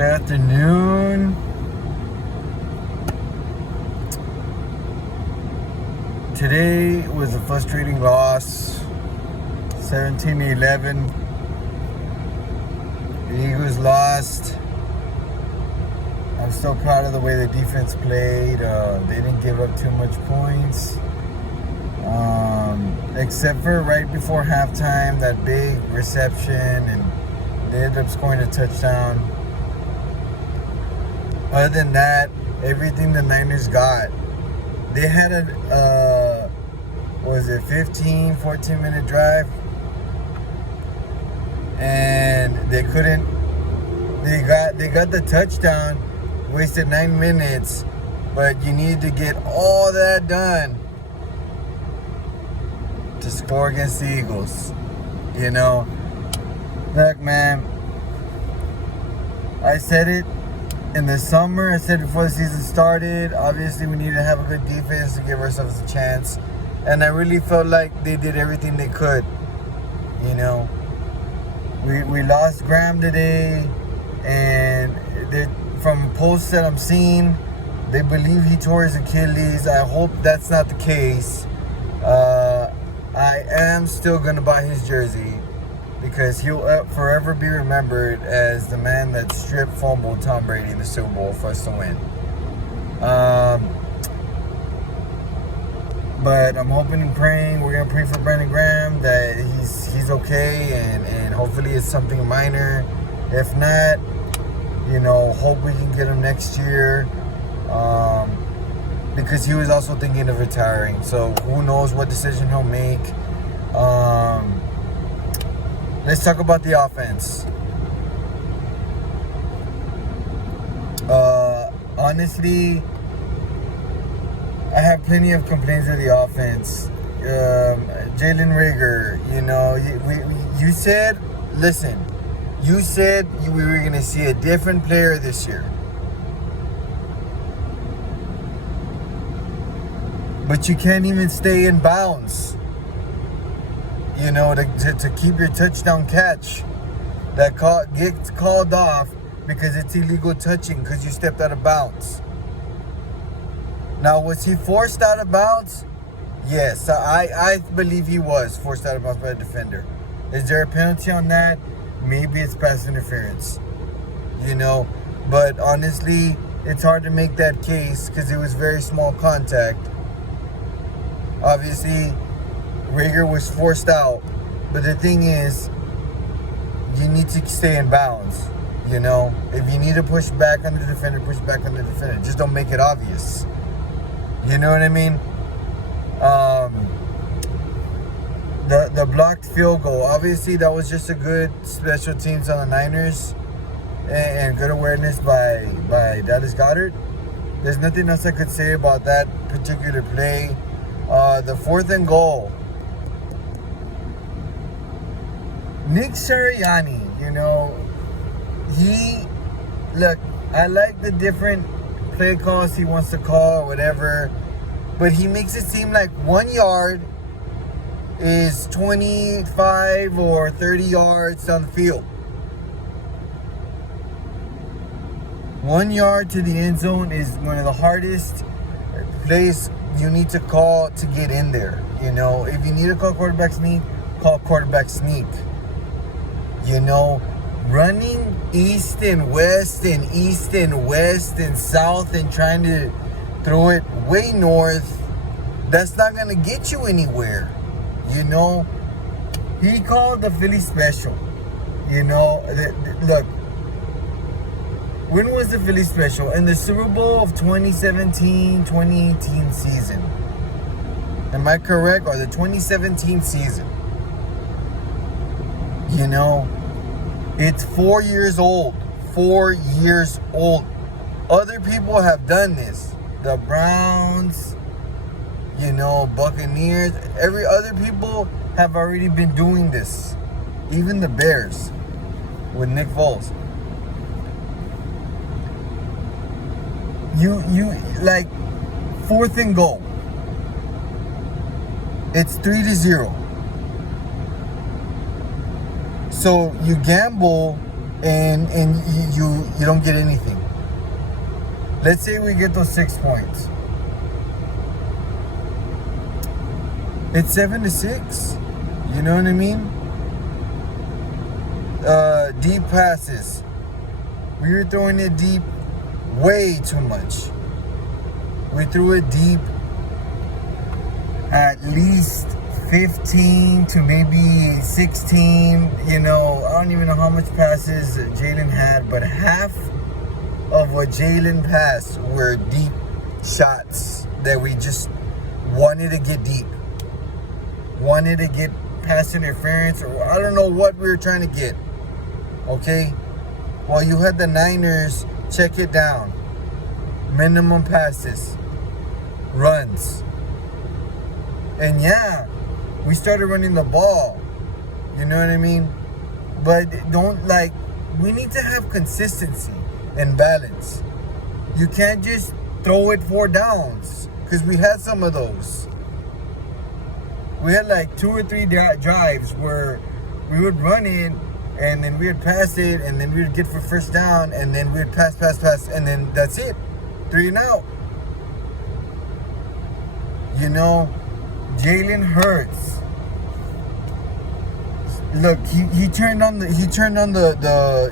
afternoon. Today was a frustrating loss, 17-11. The Eagles lost. I'm still proud of the way the defense played. They didn't give up too much points. Except for right before halftime, that big reception, and they ended up scoring a touchdown. Other than that, everything the Niners got. They had a, 14 minute drive. And they couldn't, they got the touchdown, wasted 9 minutes, but you need to get all that done to score against the Eagles. You know, look, man, I said it in the summer, I said before the season started, obviously we need to have a good defense to give ourselves a chance. And I really felt like they did everything they could. You know, we lost Graham today, and from posts that I'm seeing, they believe he tore his Achilles. I hope that's not the case. I am still going to buy his jersey because he'll forever be remembered as the man that strip fumbled Tom Brady in the Super Bowl for us to win. But I'm hoping and praying, we're going to pray for Brandon Graham that he's okay, and hopefully it's something minor. If not, you know, hope we can get him next year. Because he was also thinking of retiring. So who knows what decision he'll make. Let's talk about the offense. Honestly, I have plenty of complaints with the offense. Jalen Reagor, you know, you said, listen, you said we were going to see a different player this year. But you can't even stay in bounds, you know, to keep your touchdown catch. That gets called off because it's illegal touching because you stepped out of bounds. Now, was he forced out of bounds? Yes, I believe he was forced out of bounds by a defender. Is there a penalty on that? Maybe it's pass interference, you know. But honestly, it's hard to make that case because it was very small contact. Obviously, Reagor was forced out. But the thing is, you need to stay in bounds, you know. If you need to push back on the defender, push back on the defender. Just don't make it obvious. You know what I mean? The blocked field goal, obviously that was just a good special teams on the Niners and good awareness by Dallas Goedert. There's nothing else I could say about that particular play. The 4th and goal, Nick Sirianni, you know, look, I like the different play calls he wants to call or whatever, but he makes it seem like 1 yard is 25 or 30 yards down the field. 1 yard to the end zone is one of the hardest plays you need to call to get in there. You know, if you need to call quarterback sneak, call quarterback sneak. You know, running east and west and south and trying to throw it way north, that's not going to get you anywhere. You know, he called the Philly special. You know, look, when was the Philly special? In the Super Bowl of 2017-2018 season. Am I correct? Or the 2017 season. You know, it's 4 years old. 4 years old. Other people have done this. The Browns, you know, Buccaneers. Every other people have already been doing this. Even the Bears with Nick Foles. You like 4th and goal. It's 3-0. So you gamble and you don't get anything. Let's say we get those 6 points. It's 7-6. You know what I mean? Deep passes. We were throwing it deep way too much. We threw it deep at least 15 to maybe 16. You know, I don't even know how much passes Jalen had, but half of what Jalen passed were deep shots that we just wanted to get deep. Wanted to get pass interference, or I don't know what we were trying to get. Okay? While you had the Niners check it down. Minimum passes. Runs. And yeah, we started running the ball. You know what I mean? But we need to have consistency and balance. You can't just throw it 4 downs, because we had some of those. We had like 2 or 3 drives where we would run it, and then we would pass it, and then we would get for first down, and then we would pass, and then that's it. 3 and out. You know, Jalen Hurts. Look, he turned on the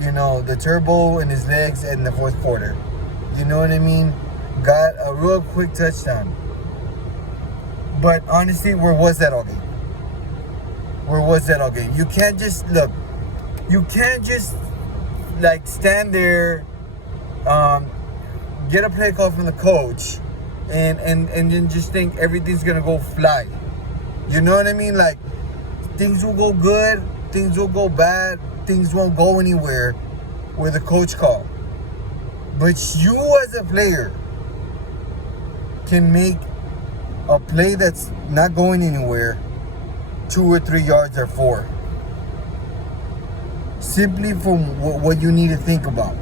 you know, the turbo in his legs in the 4th quarter. You know what I mean? Got a real quick touchdown. But honestly, where was that all game? Where was that all game? You can't just look. You can't just like stand there, get a play call from the coach, and then just think everything's gonna go fly. You know what I mean? Like, things will go good, things will go bad, things won't go anywhere with a coach call. But you as a player can make a play that's not going anywhere 2 or 3 yards or 4. Simply from what you need to think about.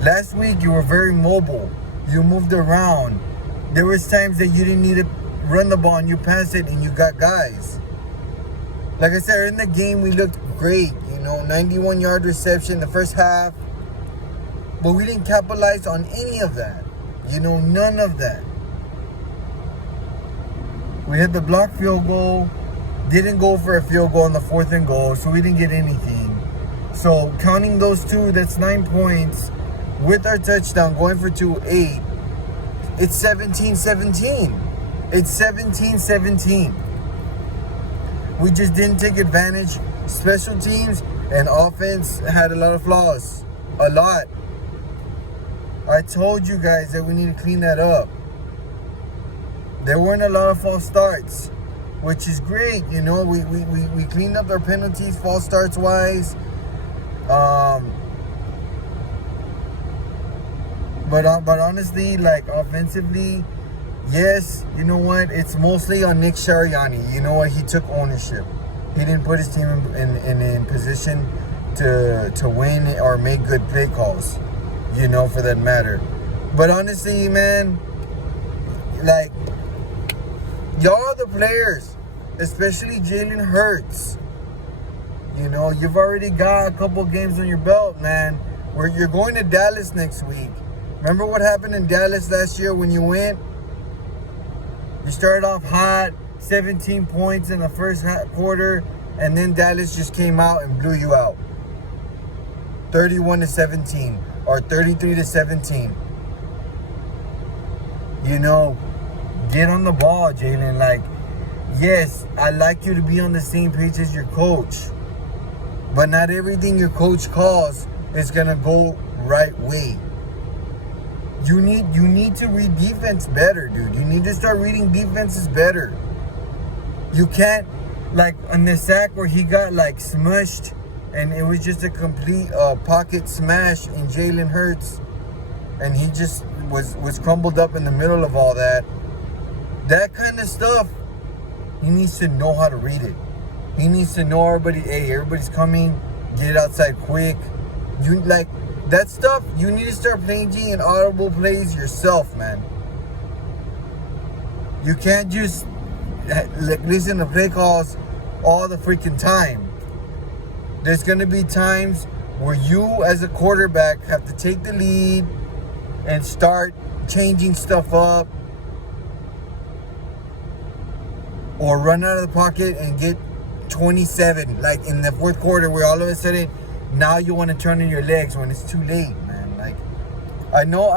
Last week you were very mobile. You moved around. There was times that you didn't need to run the ball and you passed it and you got guys. Like I said, in the game we looked great. You know, 91-yard reception the first half. But we didn't capitalize on any of that. You know, none of that. We had the block field goal. Didn't go for a field goal on the 4th and goal, so we didn't get anything. So counting those 2, that's 9 points. With our touchdown going for 2-8, it's 17-17. It's 17-17. We just didn't take advantage. Special teams and offense had a lot of flaws. A lot. I told you guys that we need to clean that up. There weren't a lot of false starts, which is great. You know, we cleaned up our penalties, false starts wise. But honestly, like, offensively, yes, you know what? It's mostly on Nick Sirianni. You know what? He took ownership. He didn't put his team in position to win or make good play calls, you know, for that matter. But honestly, man, like, y'all are the players, especially Jalen Hurts. You know, you've already got a couple games on your belt, man, where you're going to Dallas next week. Remember what happened in Dallas last year when you went? You started off hot, 17 points in the first quarter, and then Dallas just came out and blew you out. 31-17 or 33-17. You know, get on the ball, Jalen. Like, yes, I'd like you to be on the same page as your coach, but not everything your coach calls is gonna go right way. You need to read defense better, dude. You need to start reading defenses better. You can't, like, on the sack where he got, like, smushed and it was just a complete pocket smash in Jalen Hurts, and he just was crumbled up in the middle of all that. That kind of stuff, he needs to know how to read it. He needs to know everybody's coming, get it outside quick. You, like, that stuff, you need to start playing in audible plays yourself, man. You can't just listen to play calls all the freaking time. There's going to be times where you as a quarterback have to take the lead and start changing stuff up, or run out of the pocket and get 27, like in the fourth quarter, where all of a sudden now you want to turn in your legs when it's too late, man. Like, I know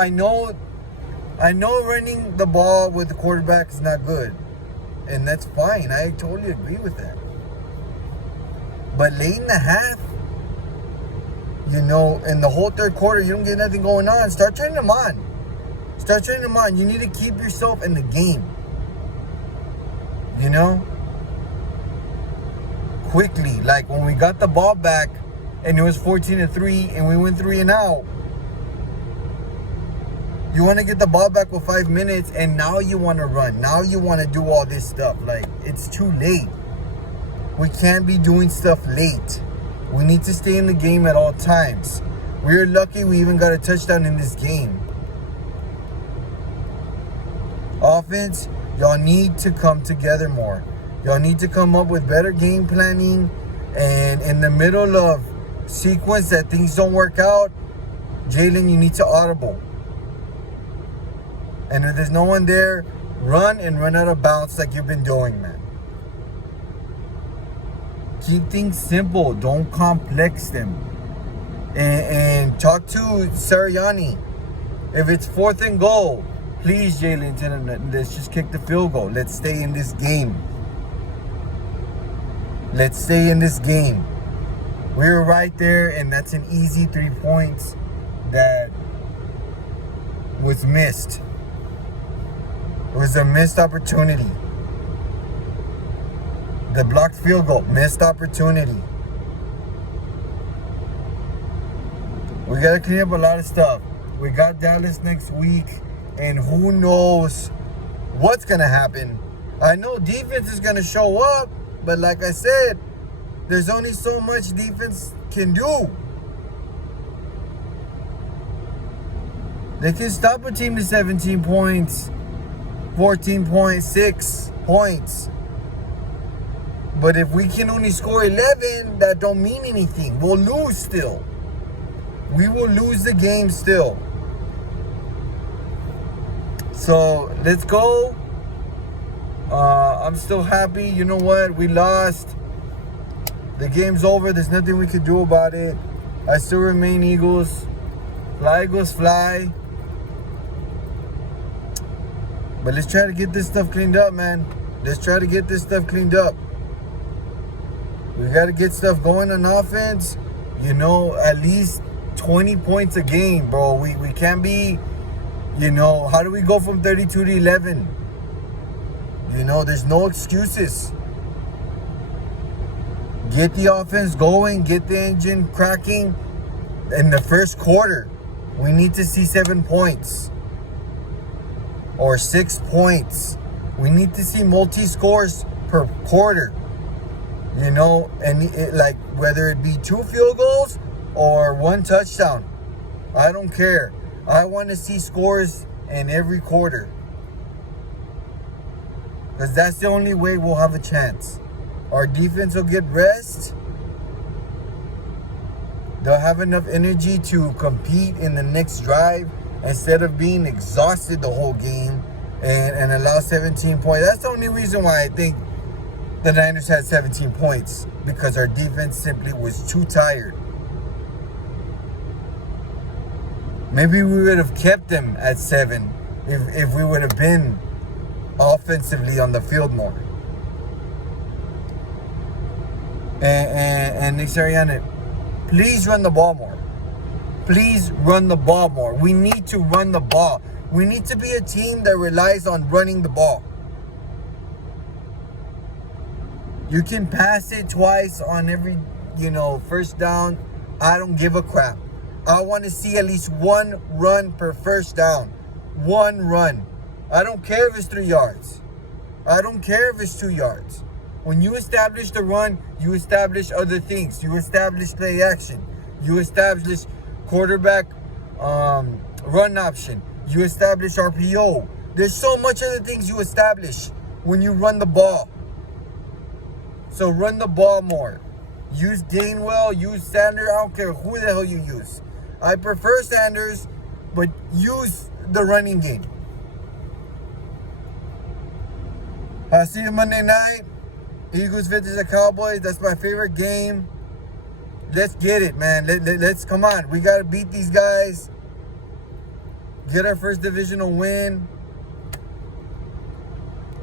running the ball with the quarterback is not good, and that's fine. I totally agree with that. But late in the half, in the whole third quarter, you don't get nothing going on. Start turning them on. You need to keep yourself in the game. Quickly. Like when we got the ball back and it was 14-3 and we went 3-0. You want to get the ball back with 5 minutes and now you want to run. Now you want to do all this stuff. Like, it's too late. We can't be doing stuff late. We need to stay in the game at all times. We're lucky we even got a touchdown in this game. Offense, y'all need to come together more. Y'all need to come up with better game planning. And in the middle of sequence that things don't work out, Jalen, you need to audible. And if there's no one there, run out of bounds like you've been doing, man. Keep things simple. Don't complex them. And talk to Sirianni. If it's 4th and goal, please, Jalen, let's just kick the field goal. Let's stay in this game. We were right there, and that's an easy 3 points that was missed. It was a missed opportunity. The blocked field goal, missed opportunity. We got to clean up a lot of stuff. We got Dallas next week, and who knows what's going to happen. I know defense is going to show up, but like I said, there's only so much defense can do. They can stop a team to 17 points, 14.6 points. But if we can only score 11, that don't mean anything. We'll lose still. We will lose the game still. So, let's go. I'm still happy. You know what? We lost. The game's over. There's nothing we could do about it. I still remain Eagles. Fly, Eagles, fly. But let's try to get this stuff cleaned up, man. Let's try to get this stuff cleaned up. We got to get stuff going on offense. At least 20 points a game, bro. We can't be, how do we go from 32 to 11? There's no excuses. Get the offense going. Get the engine cracking. In the first quarter, we need to see 7 points. Or 6 points. We need to see multi-scores per quarter. Like whether it be 2 field goals or 1 touchdown. I don't care. I want to see scores in every quarter. Because that's the only way we'll have a chance. Our defense will get rest. They'll have enough energy to compete in the next drive instead of being exhausted the whole game and allow 17 points. That's the only reason why I think the Niners had 17 points, because our defense simply was too tired. Maybe we would have kept them at 7 if we would have been offensively on the field more. And Nick Sirianni, please run the ball more. Please run the ball more. We need to run the ball. We need to be a team that relies on running the ball. You can pass it twice on every, first down. I don't give a crap. I want to see at least 1 run per first down. 1 run. I don't care if it's 3 yards. I don't care if it's 2 yards. When you establish the run, you establish other things. You establish play action. You establish quarterback run option. You establish RPO. There's so much other things you establish when you run the ball. So run the ball more. Use Gainwell, use Sanders. I don't care who the hell you use. I prefer Sanders, but use the running game. I'll see you Monday night. Eagles versus the Cowboys. That's my favorite game. Let's get it, man. Let's come on. We gotta beat these guys. Get our first divisional win.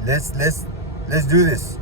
Let's do this.